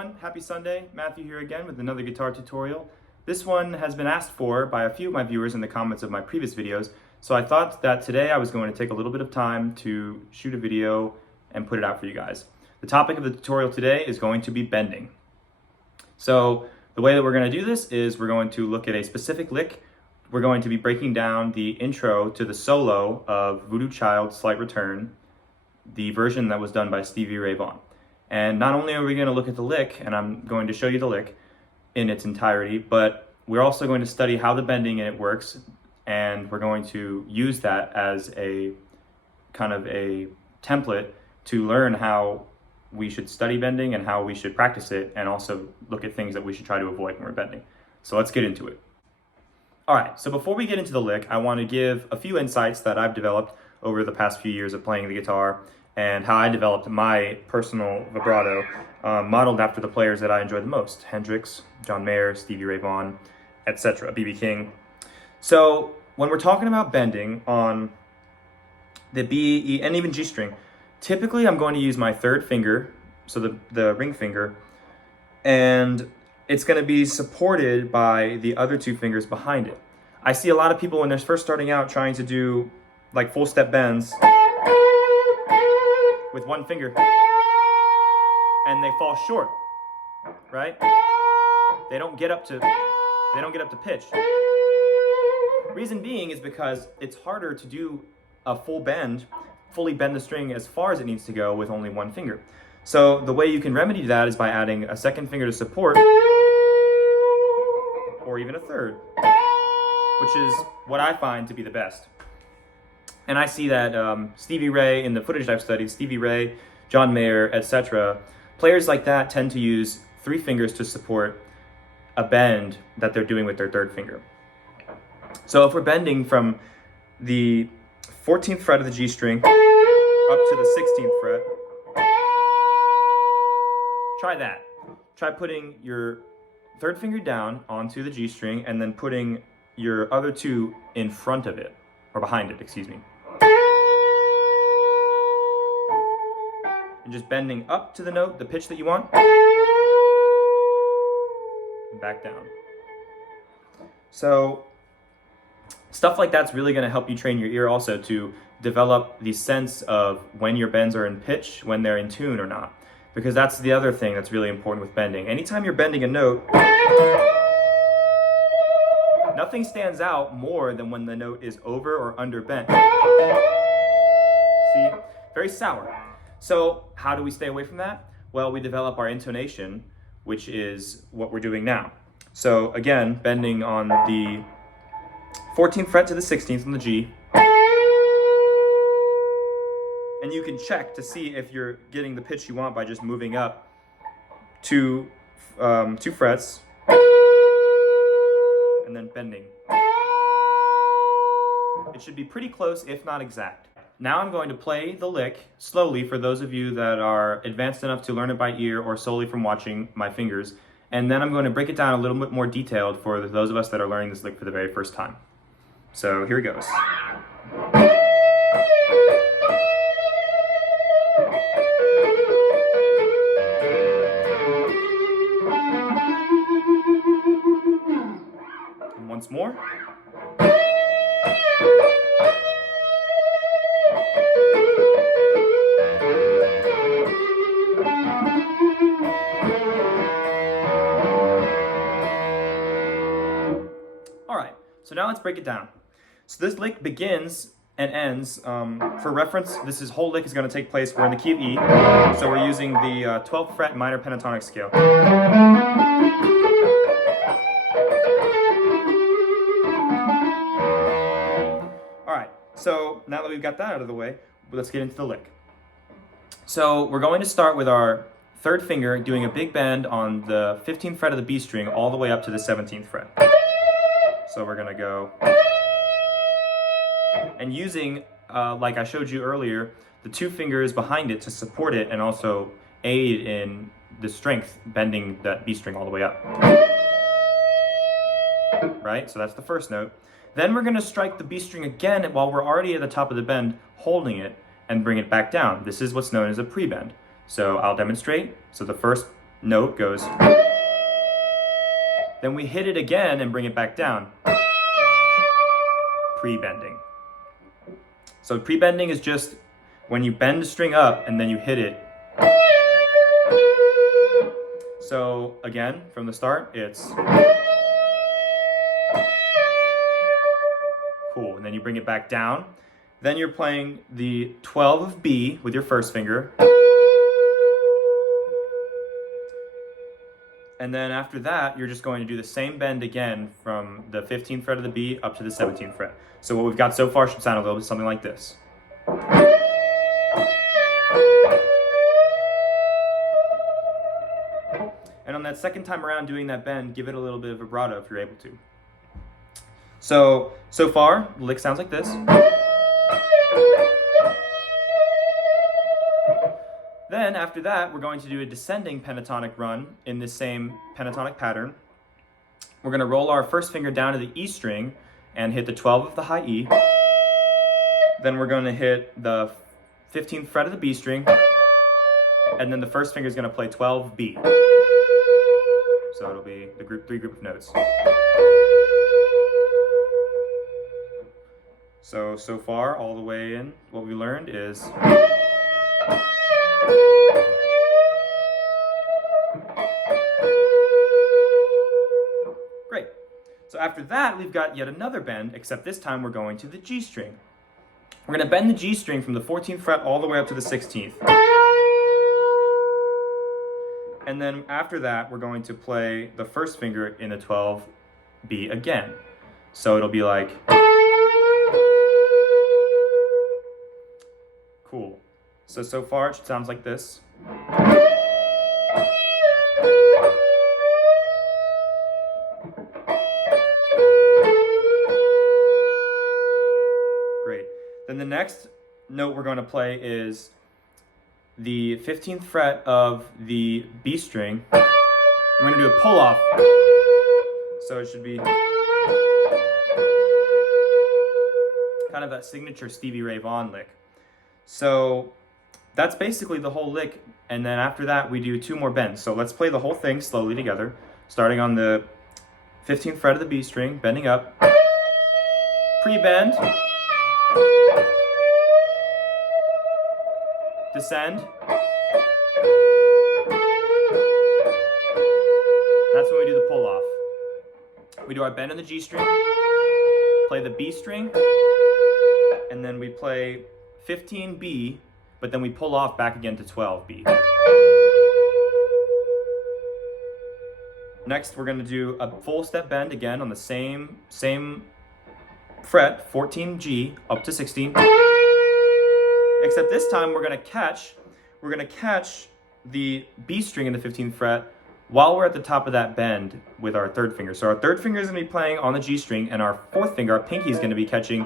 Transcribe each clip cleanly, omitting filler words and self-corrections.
everyone, happy Sunday. Matthew here again with another guitar tutorial. This one has been asked for by a few of my viewers in the comments of my previous videos, so I thought that today I was going to take a little bit of time to shoot a video and put it out for you guys. The topic of the tutorial today is going to be bending. So the way that we're going to do this is we're going to look at a specific lick. We're going to be breaking down the intro to the solo of Voodoo Child, Slight Return, the version that was done by Stevie Ray Vaughan. And not only are we going to look at the lick, and I'm going to show you the lick in its entirety, but we're also going to study how the bending in it works, and we're going to use that as a kind of a template to learn how we should study bending and how we should practice it, and also look at things that we should try to avoid when we're bending. So let's get into it. All right, so before we get into the lick, I want to give a few insights that I've developed over the past few years of playing the guitar and how I developed my personal vibrato, modeled after the players that I enjoy the most: Hendrix, John Mayer, Stevie Ray Vaughan, etc., B.B. King. So when we're talking about bending on the B, E, and even G string, typically I'm going to use my third finger, so the ring finger, and it's going to be supported by the other two fingers behind it. I see a lot of people when they're first starting out trying to do like full step bends with one finger, and they fall short, right? They don't get up to pitch. Reason being is because it's harder to do a fully bend the string as far as it needs to go with only one finger. So the way you can remedy that is by adding a second finger to support, or even a third, which is what I find to be the best. And I see that Stevie Ray, in the footage I've studied, Stevie Ray, John Mayer, etc., players like that tend to use three fingers to support a bend that they're doing with their third finger. So if we're bending from the 14th fret of the G string up to the 16th fret, try that. Try putting your third finger down onto the G string and then putting your other two in front of it, or behind it, excuse me. And just bending up to the note, the pitch that you want, and back down. So stuff like that's really going to help you train your ear also to develop the sense of when your bends are in pitch, when they're in tune or not. Because that's the other thing that's really important with bending. Anytime you're bending a note, nothing stands out more than when the note is over or under bent. See? Very sour. So how do we stay away from that? Well, we develop our intonation, which is what we're doing now. So again, bending on the 14th fret to the 16th on the G. And you can check to see if you're getting the pitch you want by just moving up two frets and then bending. It should be pretty close, if not exact. Now I'm going to play the lick slowly for those of you that are advanced enough to learn it by ear or solely from watching my fingers. And then I'm going to break it down a little bit more detailed for those of us that are learning this lick for the very first time. So here it goes. And once more. So now let's break it down. So this lick begins and ends, for reference, this whole lick is going to take place, we're in the key of E, so we're using the 12th fret minor pentatonic scale. Alright, so now that we've got that out of the way, let's get into the lick. So we're going to start with our third finger doing a big bend on the 15th fret of the B string all the way up to the 17th fret. So we're gonna go, and using, like I showed you earlier, the two fingers behind it to support it and also aid in the strength, bending that B string all the way up. Right, so that's the first note. Then we're gonna strike the B string again while we're already at the top of the bend, holding it, and bring it back down. This is what's known as a pre-bend. So I'll demonstrate. So the first note goes. Then we hit it again and bring it back down. Pre-bending. So pre-bending is just when you bend the string up and then you hit it. So again, from the start, it's cool. And then you bring it back down. Then you're playing the 12 of B with your first finger. And then after that, you're just going to do the same bend again from the 15th fret of the B up to the 17th fret. So what we've got so far should sound a little bit something like this. And on that second time around doing that bend, give it a little bit of vibrato if you're able to. So far, the lick sounds like this. Then after that, we're going to do a descending pentatonic run in this same pentatonic pattern. We're going to roll our first finger down to the E string and hit the 12 of the high E. Then we're going to hit the 15th fret of the B string, and then the first finger is going to play 12 B. So it'll be the three group of notes. So far, all the way in, what we learned is great. So after that, we've got yet another bend, except this time we're going to the G string. We're going to bend the G string from the 14th fret all the way up to the 16th. And then after that, we're going to play the first finger in the 12 B again. So it'll be like, cool. So far it sounds like this. Great. Then the next note we're going to play is the 15th fret of the B string. We're going to do a pull off. So it should be kind of that signature Stevie Ray Vaughan lick. So that's basically the whole lick, and then after that we do two more bends. So let's play the whole thing slowly together, starting on the 15th fret of the B string, bending up, pre-bend, descend. That's when we do the pull off. We do our bend on the G string, play the B string, and then we play 15B, but then we pull off back again to 12B. Next, we're going to do a full step bend again on the same fret, 14G up to 16. Except this time we're going to catch the B string in the 15th fret while we're at the top of that bend with our third finger. So our third finger is going to be playing on the G string, and our fourth finger, our pinky, is going to be catching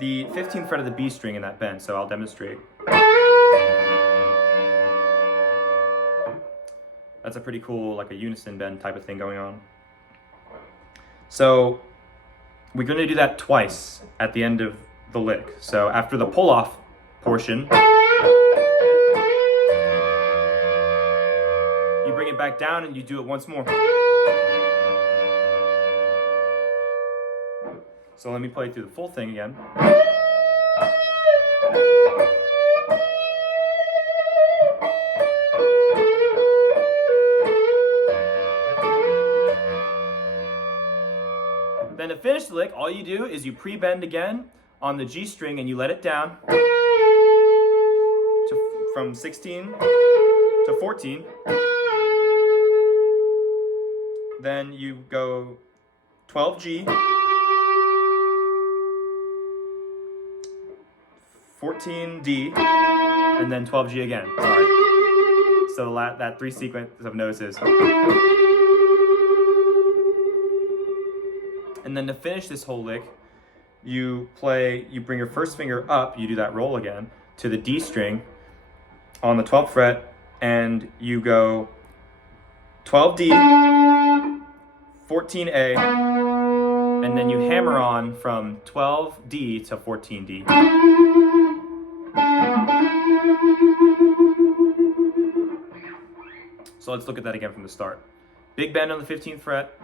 the 15th fret of the B string in that bend. So I'll demonstrate. That's a pretty cool, like a unison bend type of thing going on. So we're going to do that twice at the end of the lick. So after the pull off portion, you bring it back down and you do it once more. So let me play through the full thing again. Then to finish the lick, all you do is you pre-bend again on the G string and you let it down from 16 to 14. Then you go 12G, 14D, and then 12G again. Sorry. So that three sequence of notes is. And then to finish this whole lick, you bring your first finger up, you do that roll again, to the D string on the 12th fret, and you go 12D, 14A, and then you hammer on from 12D to 14D. So let's look at that again from the start. Big bend on the 15th fret,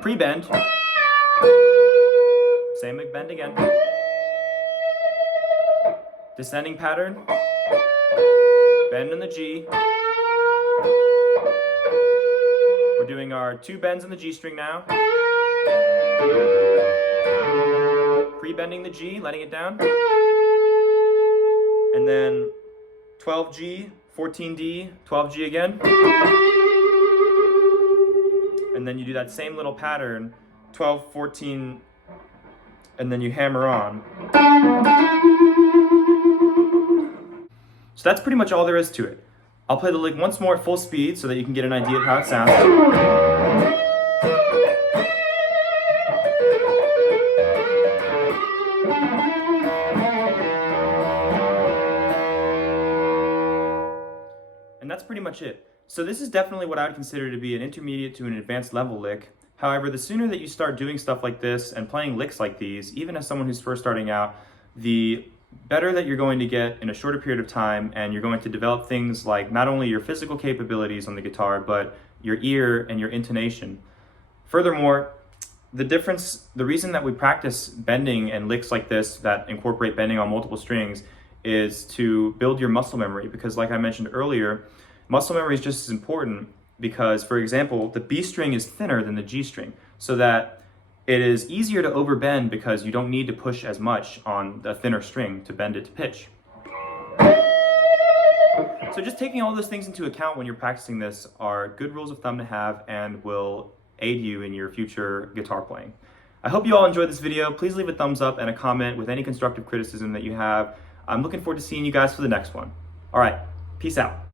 pre-bend, same big bend again, descending pattern, bend in the G. We're doing our 2 bends in the G string now, pre-bending the G, letting it down, and then 12G, 14D, 12G again, and then you do that same little pattern, 12, 14, and then you hammer on. So that's pretty much all there is to it. I'll play the lick once more at full speed so that you can get an idea of how it sounds. And that's pretty much it. So this is definitely what I would consider to be an intermediate to an advanced level lick. However, the sooner that you start doing stuff like this and playing licks like these, even as someone who's first starting out, the better that you're going to get in a shorter period of time, and you're going to develop things like not only your physical capabilities on the guitar, but your ear and your intonation. Furthermore, the reason that we practice bending and licks like this that incorporate bending on multiple strings is to build your muscle memory, because like I mentioned earlier, muscle memory is just as important because, for example, the B string is thinner than the G string, so that it is easier to overbend because you don't need to push as much on the thinner string to bend it to pitch. So just taking all those things into account when you're practicing this are good rules of thumb to have and will aid you in your future guitar playing. I hope you all enjoyed this video. Please leave a thumbs up and a comment with any constructive criticism that you have. I'm looking forward to seeing you guys for the next one. All right, peace out.